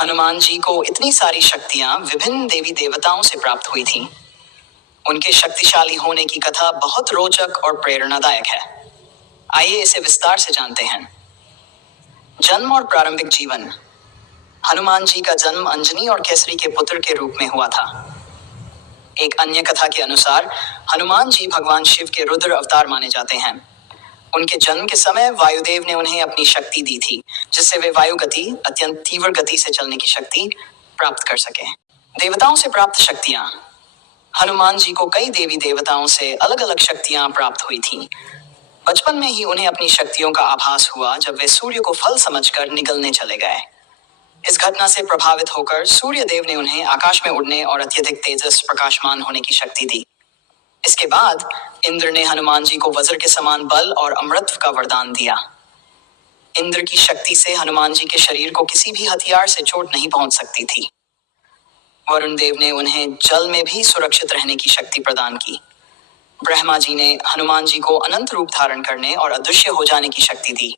हनुमान जी को इतनी सारी शक्तियां विभिन्न देवी देवताओं से प्राप्त हुई थीं। उनके शक्तिशाली होने की कथा बहुत रोचक और प्रेरणादायक है। आइए इसे विस्तार से जानते हैं। जन्म और प्रारंभिक जीवन। हनुमान जी का जन्म अंजनी और केसरी के पुत्र के रूप में हुआ था। एक अन्य कथा के अनुसार हनुमान जी भगवान शिव के रुद्र अवतार माने जाते हैं। उनके जन्म के समय वायुदेव ने उन्हें अपनी शक्ति दी थी, जिससे वे वायु गति, अत्यंत तीव्र गति से चलने की शक्ति प्राप्त कर सके। देवताओं से प्राप्त शक्तियां। हनुमान जी को कई देवी देवताओं से अलग अलग शक्तियां प्राप्त हुई थीं। बचपन में ही उन्हें अपनी शक्तियों का आभास हुआ जब वे सूर्य को फल समझकर निगलने चले गए। इस घटना से प्रभावित होकर सूर्य देव ने उन्हें आकाश में उड़ने और अत्यधिक तेजस प्रकाशमान होने की शक्ति दी। इसके बाद इंद्र ने हनुमान जी को वज्र के समान बल और अमरत्व का वरदान दिया। इंद्र की शक्ति से हनुमान जी के शरीर को किसी भी हथियार से चोट नहीं पहुंच सकती थी। वरुण देव ने उन्हें जल में भी सुरक्षित रहने की शक्ति प्रदान की। ब्रह्मा जी ने हनुमान जी को अनंत रूप धारण करने और अदृश्य हो जाने की शक्ति दी।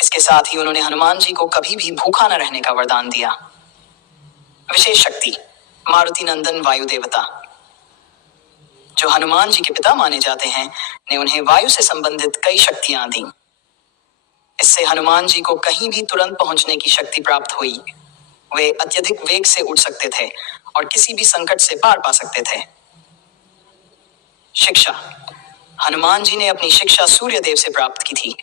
इसके साथ ही उन्होंने हनुमान जी को कभी भी भूखा न रहने का वरदान दिया। विशेष शक्ति। मारुति नंदन वायु देवता, जो हनुमान जी के पिता माने जाते हैं, ने उन्हें वायु से संबंधित कई शक्तियां दी। इससे हनुमान जी को कहीं भी तुरंत पहुंचने की शक्ति प्राप्त हुई। वे अत्यधिक वेग से उड़ सकते थे और किसी भी संकट से पार पा सकते थे। शिक्षा। हनुमान जी ने अपनी शिक्षा सूर्यदेव से प्राप्त की थी।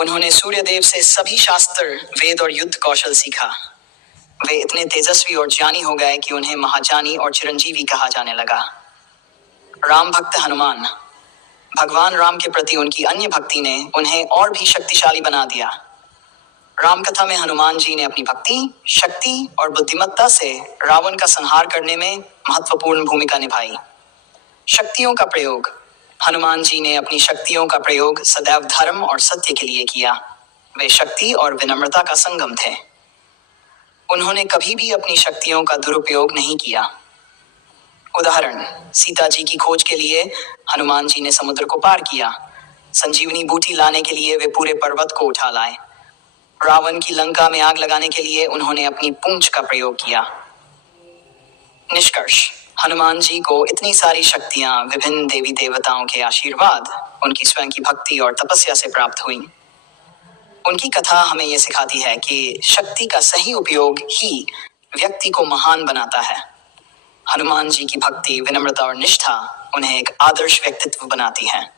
उन्होंने सूर्यदेव से सभी शास्त्र, वेद और युद्ध कौशल सीखा। वे इतने तेजस्वी और ज्ञानी हो गए कि उन्हें महाज्ञानी और चिरंजीवी कहा जाने लगा। राम भक्त हनुमान। भगवान राम के प्रति उनकी अन्य भक्ति ने उन्हें और भी शक्तिशाली बना दिया। राम कथा में हनुमान जी ने अपनी भक्ति, शक्ति और बुद्धिमत्ता से रावण का संहार करने में महत्वपूर्ण भूमिका निभाई। शक्तियों का प्रयोग। हनुमान जी ने अपनी शक्तियों का प्रयोग सदैव धर्म और सत्य के लिए किया। वे शक्ति और विनम्रता का संगम थे। उन्होंने कभी भी अपनी शक्तियों का दुरुपयोग नहीं किया। उदाहरण, सीता जी की खोज के लिए हनुमान जी ने समुद्र को पार किया। संजीवनी बूटी लाने के लिए वे पूरे पर्वत को उठा लाए। रावण की लंका में आग लगाने के लिए उन्होंने अपनी पूंछ का प्रयोग किया। निष्कर्ष। हनुमान जी को इतनी सारी शक्तियां विभिन्न देवी देवताओं के आशीर्वाद, उनकी स्वयं की भक्ति और तपस्या से प्राप्त हुई। उनकी कथा हमें यह सिखाती है कि शक्ति का सही उपयोग ही व्यक्ति को महान बनाता है। हनुमान जी की भक्ति, विनम्रता और निष्ठा उन्हें एक आदर्श व्यक्तित्व बनाती है।